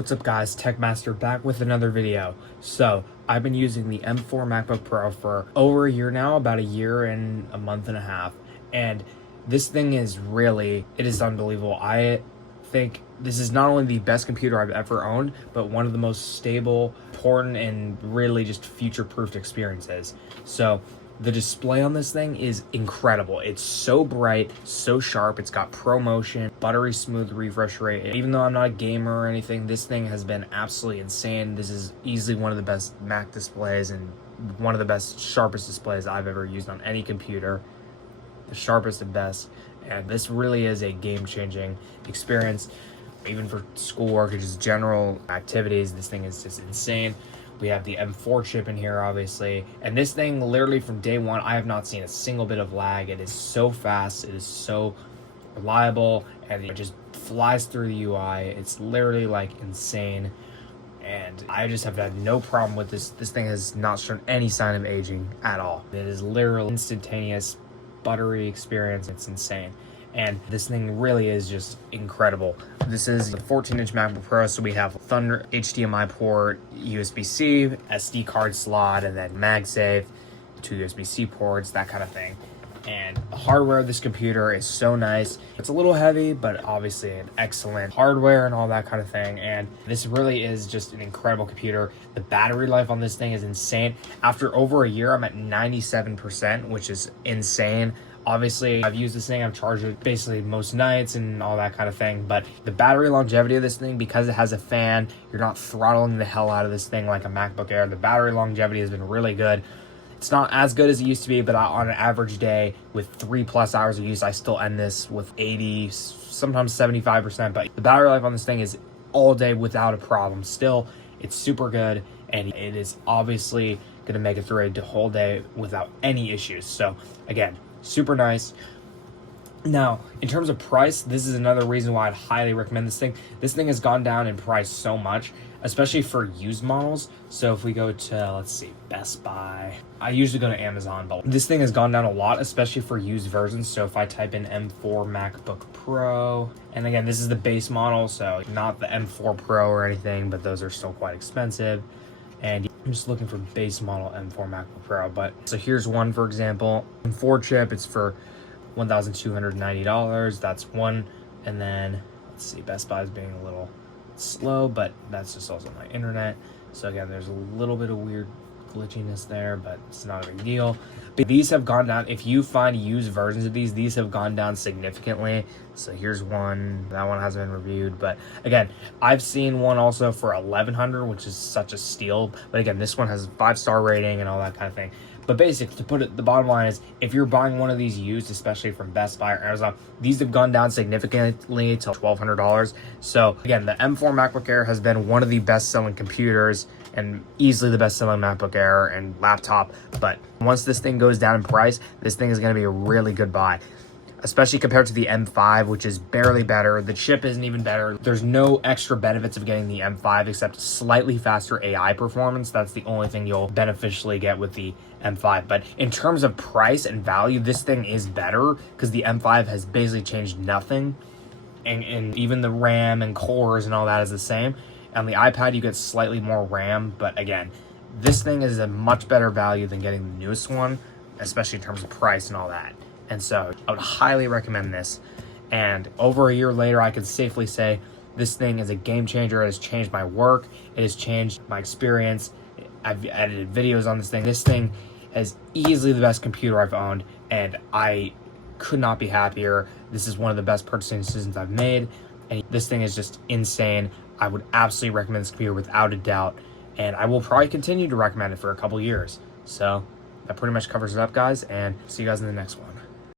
What's up guys, Techmaster back with another video. So I've been using the M4 MacBook Pro for over a year now, about a year and a month and a half. And this thing is it is unbelievable. I think this is not only the best computer I've ever owned, but one of the most stable, important, and really just future-proofed experiences. So the display on this thing is incredible. It's so bright, so sharp. It's got ProMotion, buttery smooth refresh rate. Even though I'm not a gamer or anything, this thing has been absolutely insane. This is easily one of the best Mac displays and one of the best, sharpest displays I've ever used on any computer. The sharpest and best. And this really is a game-changing experience. Even for schoolwork or just general activities, this thing is just insane. We have the M4 chip in here, obviously. And this thing, literally from day one, I have not seen a single bit of lag. It is so fast. It is so reliable. And it just flies through the UI. It's literally, like, insane. And I just have had no problem with this. This thing has not shown any sign of aging at all. It is literally instantaneous, buttery experience. It's insane. And this thing really is just incredible. This is the 14-inch MacBook Pro, so we have Thunder HDMI port, USB-C, SD card slot, and then MagSafe, 2 USB-C ports, that kind of thing. And the hardware of this computer is so nice. It's a little heavy, but obviously an excellent hardware and all that kind of thing. And this really is just an incredible computer. The battery life on this thing is insane. After over a year, I'm at 97%, which is insane. Obviously, I've used this thing, I've charged it basically most nights and all that kind of thing, but the battery longevity of this thing, because it has a fan, you're not throttling the hell out of this thing like a MacBook Air. The battery longevity has been really good. It's not as good as it used to be, but on an average day with 3+ hours of use, I still end this with 80, sometimes 75%, but the battery life on this thing is all day without a problem. Still, it's super good, and it is obviously going to make it through a whole day without any issues. So again, super nice. Now, in terms of price, this is another reason why I'd highly recommend this thing. This thing has gone down in price so much, especially for used models. So if we go to, let's see, Best Buy. I usually go to Amazon, but this thing has gone down a lot, especially for used versions. So if I type in M4 MacBook Pro, and again, this is the base model, so not the M4 Pro or anything, but those are still quite expensive. And I'm just looking for base model M4 MacBook Pro. But so here's one, for example, M4 chip. It's for $1,290. That's one. And then let's see, Best Buy is being a little slow, but that's just also my internet. So again, there's a little bit of weird glitchiness there, but it's not a big deal. But these have gone down. If you find used versions of these have gone down significantly. So here's one. That one hasn't been reviewed, but again, I've seen one also for $1,100, which is such a steal. But again, this one has 5-star rating and all that kind of thing. But basically, to put it, the bottom line is, if you're buying one of these used, especially from Best Buy or Amazon, these have gone down significantly to $1,200. So again, the M4 MacBook Air has been one of the best-selling computers and easily the best-selling MacBook Air and laptop. But once this thing goes down in price, this thing is going to be a really good buy, especially compared to the M5, which is barely better. The chip isn't even better. There's no extra benefits of getting the M5 except slightly faster AI performance. That's the only thing you'll beneficially get with the M5. But in terms of price and value, this thing is better because the M5 has basically changed nothing. And even the RAM and cores and all that is the same. On the iPad, you get slightly more RAM. But again, this thing is a much better value than getting the newest one, especially in terms of price and all that. And so I would highly recommend this. And over a year later, I can safely say this thing is a game changer. It has changed my work. It has changed my experience. I've edited videos on this thing. This thing is easily the best computer I've owned, and I could not be happier. This is one of the best purchasing decisions I've made, and this thing is just insane. I would absolutely recommend this computer without a doubt, and I will probably continue to recommend it for a couple years. So that pretty much covers it up, guys, and see you guys in the next one.